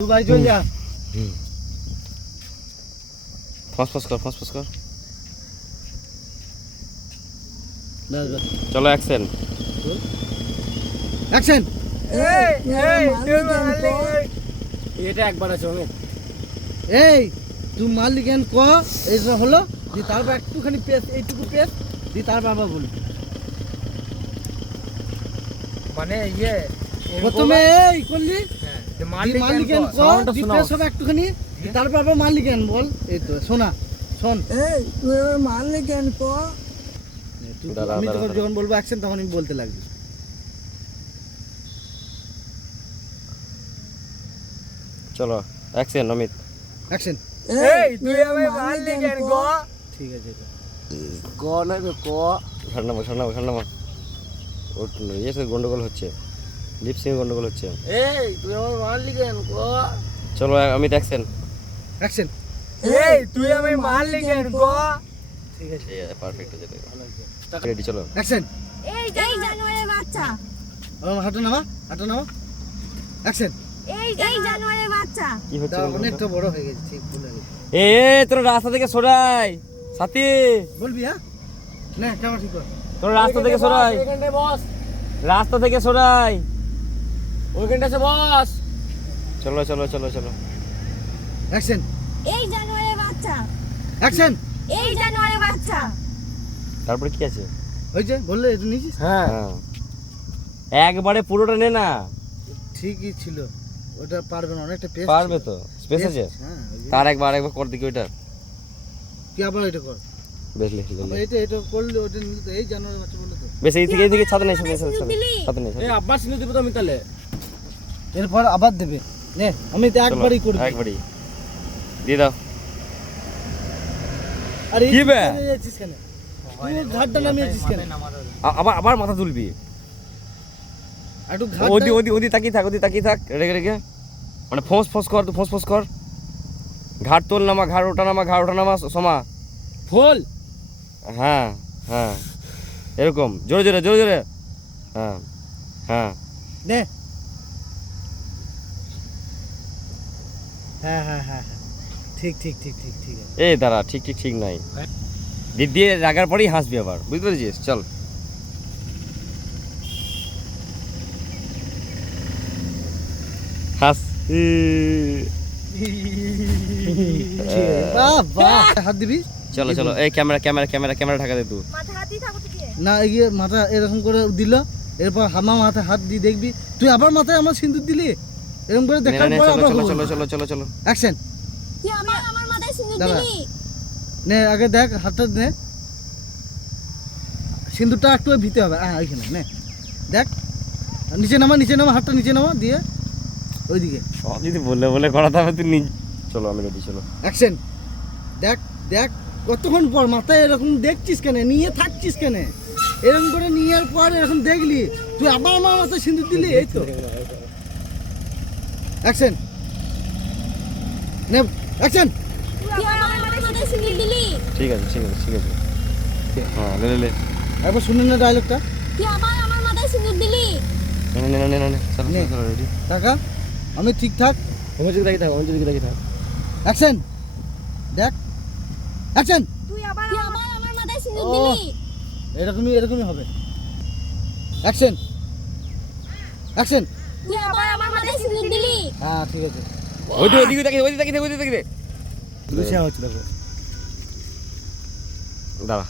तू भाई चल जा। फस कर बस बस चलो एक्शन অ্যাকশন। এটা একবার আছে অনেক। এই তুই মালিক এন ক এইটা হলো দি তারপর একটুখানি পেস এইটুকু পেস দি তারপর আবার বলি মানে ইয়ে প্রথমে এই করলি যে দি মালিক এন ক দি পেস হবে একটুখানি দি তারপর আবার মালিক এন বল। এই তো শোনা শোন এই তুই এবার মারলে কেন ক আমি তোকে যখন বলবো অ্যাকশন তখন আমি বলতে লাগবি। चलो एक्शन अमित অ্যাকশন। এই তুই আমায় মারলি কেন গো? ঠিক আছে এটা গ না ক। ঘটনা ওর ইয়ে সাথে গন্ডগোল হচ্ছে লিপসিং গন্ডগোল হচ্ছে। এই তুই আমায় মারলি কেন গো? চলো অমিত एक्शन অ্যাকশন। এই তুই আমায় মারলি কেন গো? ঠিক আছে পারফেক্ট হয়ে যাবে রেডি চলো অ্যাকশন। এই জানুয়ারের বাচ্চা, হাঁটো নামা অ্যাকশন। এই জানুয়ারের বাচ্চা, কি হচ্ছে অনেকটা বড় হয়ে গেছে ঠিক ভুলে গেছি। এ তোর রাস্তা থেকে সরাই সাথী বলবি হ্যাঁ না ক্যামেরা ঠিক কর। তোর রাস্তা থেকে সরাই এখানটায় বস, রাস্তা থেকে সরাই ওইখানটায় বস। চলো অ্যাকশন। এই জানুয়ারের বাচ্চা, অ্যাকশন। এই জানুয়ারের বাচ্চা, তারপরে কি আছে হয়েছে বললে একটু নিয়েছিস হ্যাঁ হ্যাঁ একবারে পুরোটা নে না ঠিকই ছিল ওটা পারবে না অনেকটা পেস্ট পারবে তো স্পেস আছে হ্যাঁ ওই যে। তার একবার কর দেখি ওইটা তুই আবার এটা কর বেশ লিখ আবার এটা করলে ওটা নিলে তো এই জানুয়ারি বাচ্চা বললে তো বেশ এই থেকে ছাতে নেই দিলি? ছাতে নেই এই আব্বাস সিনে দিব তো আমি তাহলে। এরপর আবার দেবে নে আমি তো একবারই করব একবারই দিয়ে দাও আরে কি বে? যাচ্ছিস কেন তুই ঘাটটা নামিয়েছিস কেন আবার মাথা তুলবি একটু ঘাট ওদি তাকিয়ে থাক রেগে মানে ফোঁস কর ঘাট তোল নামা ঘাড় ওঠা নামা সমা ফুল হ্যাঁ এরকম জোরে হ্যাঁ নে হ্যাঁ ঠিক আছে এই দাঁড়া ঠিক নাই দিয়ে রাগার পরেই হাসবি আবার বুঝতে পেরেছিস চল হাস বাহ হাত দিবি চলো এই ক্যামেরা ঢাকা দে তুই মাথা হাতি থাকো তুই। না এগিয়ে মাথা এরকম করে দিল এরপর হামা মাথায় হাত দিয়ে দেখবি তুই আবার মাথায় আমার সিঁদুর দিলি এরকম করে দেখার পর আবার চলো অ্যাকশন। তুই আমার মাথায় সিঁদুর দাঁড়া। দিলি? নে আগে দেখ হাতটা নে সিঁদুরটা একটু ভিতে হবে হ্যাঁ ওইখানে নে দেখ নিচে নামা হাতটা নিচে নামা দিয়ে ওইদিকে সব যদি বলে করাতে হবে তুই চলো আমি রেডি চলো অ্যাকশন। দেখ কতক্ষণ পর মাথায় এরকম দেখছিস কেন নিয়ে থাকছিস কেন এরকম করে নিয়ে পর এরকম দেখলি তুই আবার আমার মাথায় সিঁদুর দিলি এই তো অ্যাকশন নে অ্যাকশন। তুই আমার মাথায় সিঁদুর দিলি? ঠিক আছে হ্যাঁ লে একবার শুনে না ডায়লগটা তুই আমার মাথায় সিঁদুর দিলি? নে চলো রেডি টাকা আমি ঠিকঠাক আমার দিকে তাকিয়ে থাক। অ্যাকশন। দেখ অ্যাকশন। তুই আমার মাথায় সিঁদুর দিলি? এরকমই হবে অ্যাকশন। তুই আমার মাথায় সিঁদুর দিলি? হ্যাঁ ঠিক আছে ওইদিকে তাকিয়ে দে দুশা হচ্ছে দেখো দাঁড়া